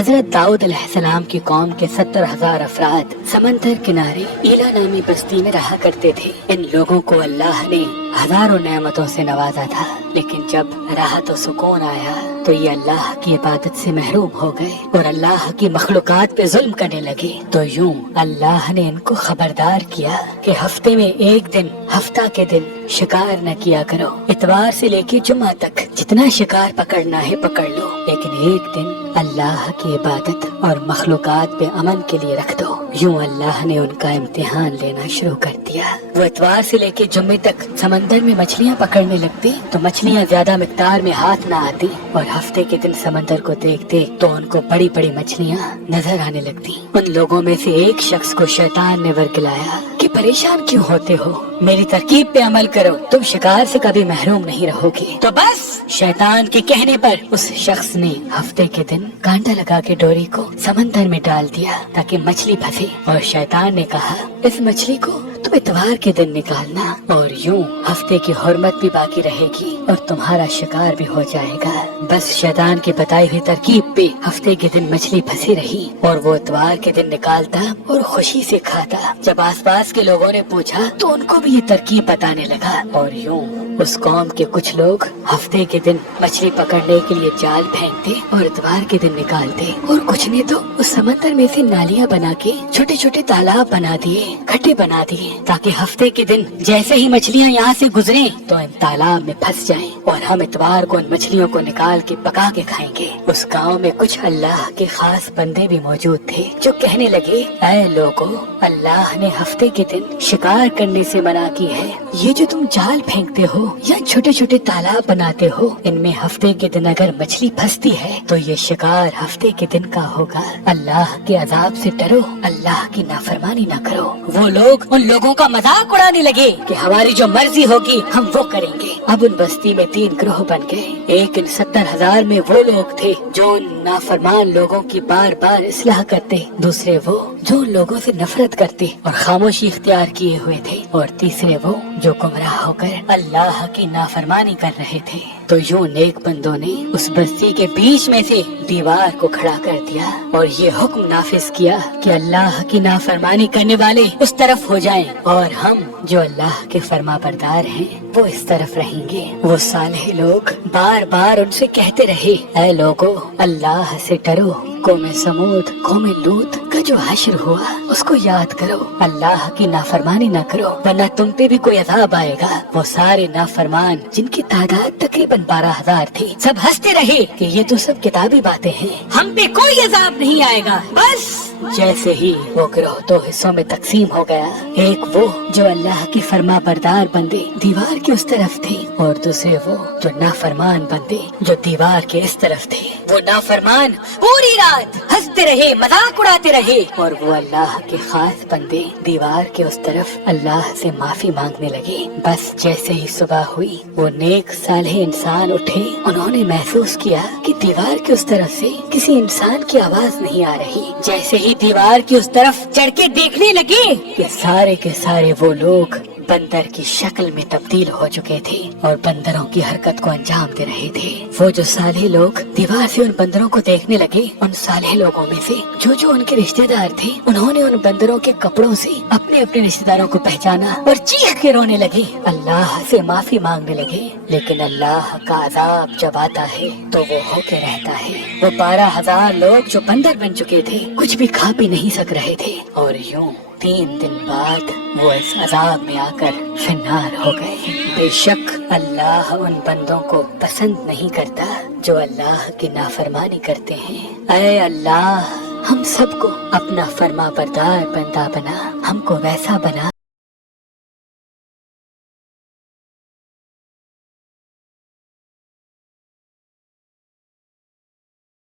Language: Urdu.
حضرت داؤد علیہ السلام کی قوم کے 70,000 افراد سمندر کنارے ایلا نامی بستی میں رہا کرتے تھے۔ ان لوگوں کو اللہ نے ہزاروں نعمتوں سے نوازا تھا، لیکن جب راحت و سکون آیا تو یہ اللہ کی عبادت سے محروم ہو گئے اور اللہ کی مخلوقات پہ ظلم کرنے لگے۔ تو یوں اللہ نے ان کو خبردار کیا کہ ہفتے میں ایک دن، ہفتہ کے دن شکار نہ کیا کرو۔ اتوار سے لے کے جمعہ تک جتنا شکار پکڑنا ہے پکڑ لو، لیکن ایک دن اللہ کی عبادت اور مخلوقات پہ امن کے لیے رکھ دو۔ یوں اللہ نے ان کا امتحان لینا شروع کر دیا۔ وہ اتوار سے لے کے جمعے تک سمندر میں مچھلیاں پکڑنے لگتے تو مچھلیاں زیادہ مقدار میں ہاتھ نہ آتی، اور ہفتے کے دن سمندر کو دیکھتے تو ان کو بڑی بڑی مچھلیاں نظر آنے لگتی۔ ان لوگوں میں سے ایک شخص کو شیطان نے ورگلایا کہ پریشان کیوں ہوتے ہو، میری ترکیب پہ عمل کرو، تم شکار سے کبھی محروم نہیں رہو گے۔ تو بس شیطان کے کہنے پر اس شخص نے ہفتے کے دن کانٹا لگا کے ڈوری کو سمندر میں ڈال دیا تاکہ مچھلی پھنسے، اور شیطان نے کہا اس مچھلی کو تم اتوار کے دن نکالنا، اور یوں ہفتے کی حرمت بھی باقی رہے گی اور تمہارا شکار بھی ہو جائے گا۔ بس شیطان کی بتائی ہوئی ترکیب پہ ہفتے کے دن مچھلی پھنسی رہی اور وہ اتوار کے دن نکالتا اور خوشی سے کھاتا۔ جب آس پاس کے لوگوں نے پوچھا تو ان کو بھی یہ ترکیب بتانے لگا، اور یوں اس قوم کے کچھ لوگ ہفتے کے دن مچھلی پکڑنے کے لیے جال پھینکتے اور اتوار کے دن نکالتے، اور کچھ نے تو اس سمندر میں سے نالیاں بنا کے چھوٹے چھوٹے تالاب بنا دیے، کھڈے بنا دیے، تاکہ ہفتے کے دن جیسے ہی مچھلیاں یہاں سے گزریں تو ان تالاب میں پھنس جائیں اور ہم اتوار کو ان مچھلیوں کو نکال کے پکا کے کھائیں گے۔ اس گاؤں میں کچھ اللہ کے خاص بندے بھی موجود تھے جو کہنے لگے، اے لوگو، اللہ نے ہفتے کے دن شکار کرنے سے منع کی ہے۔ یہ جو تم جال پھینکتے ہو یا چھوٹے چھوٹے تالاب بناتے ہو، ان میں ہفتے کے دن اگر مچھلی پھنستی ہے تو یہ شکار ہفتے کے دن کا ہوگا۔ اللہ کے عذاب سے ڈرو، اللہ کی نافرمانی نہ کرو۔ وہ لوگ ان لوگوں کا مذاق اڑانے لگے کہ ہماری جو مرضی ہوگی ہم وہ کریں گے۔ اب ان بستی میں 3 گروہ بن گئے۔ ایک ان 70,000 میں وہ لوگ تھے جو ان نافرمان لوگوں کی بار بار اصلاح کرتے، دوسرے وہ جو ان لوگوں سے نفرت کرتے اور خاموشی اختیار کیے ہوئے تھے، اور تیسرے وہ جو گمراہ ہو کر اللہ کی نافرمانی کر رہے تھے۔ تو یوں نیک بندوں نے اس بستی کے بیچ میں سے دیوار کو کھڑا کر دیا اور یہ حکم نافذ کیا کہ اللہ کی نافرمانی کرنے والے اس طرف ہو جائیں اور ہم جو اللہ کے فرما بردار ہیں وہ اس طرف رہیں گے۔ وہ صالح لوگ بار بار ان سے کہتے رہے، اے لوگو، اللہ سے ڈرو، قوم سمود، قوم لوط کا جو حشر ہوا اس کو یاد کرو، اللہ کی نافرمانی نہ کرو ورنہ تم پہ بھی کوئی عذاب آئے گا۔ وہ سارے نافرمان جن کی تعداد تقریباً 12,000 تھی، سب ہنستے رہے کہ یہ تو سب کتابی باتیں ہیں، ہم پہ کوئی عذاب نہیں آئے گا۔ بس جیسے ہی وہ گروہ 2 حصوں میں تقسیم ہو گیا، ایک وہ جو اللہ کی فرما بردار بندے دیوار کے اس طرف تھے، اور دوسرے وہ جو نافرمان بندے جو دیوار کے اس طرف تھے۔ وہ نافرمان پوری رات ہنستے رہے، مذاق اڑاتے رہے، اور وہ اللہ کے خاص بندے دیوار کے اس طرف اللہ سے معافی مانگنے لگے۔ بس جیسے ہی صبح ہوئی، وہ نیک صالح انسان اٹھے، انہوں نے محسوس کیا کہ دیوار کے اس طرف سے کسی انسان کی آواز نہیں آ رہی۔ جیسے ہی دیوار کی اس طرف چڑھ کے دیکھنے لگے کہ سارے کے سارے وہ لوگ بندر کی شکل میں تبدیل ہو چکے تھے اور بندروں کی حرکت کو انجام دے رہے تھے۔ وہ جو صالح لوگ دیوار سے ان بندروں کو دیکھنے لگے، ان صالح لوگوں میں سے جو ان کے رشتہ دار تھے، انہوں نے ان بندروں کے کپڑوں سے اپنے اپنے رشتہ داروں کو پہچانا اور چیخ کے رونے لگے، اللہ سے معافی مانگنے لگے۔ لیکن اللہ کا عذاب جب آتا ہے تو وہ ہو کے رہتا ہے۔ وہ 12,000 لوگ جو بندر بن چکے تھے کچھ بھی کھا پی نہیں سک رہے تھے، اور یوں 3 دن بعد وہ اس عذاب میں آ کر فنار ہو گئے۔ بے شک اللہ ان بندوں کو پسند نہیں کرتا جو اللہ کی نافرمانی کرتے ہیں۔ اے اللہ، ہم سب کو اپنا فرما بردار بندہ بنا، ہم کو ویسا بنا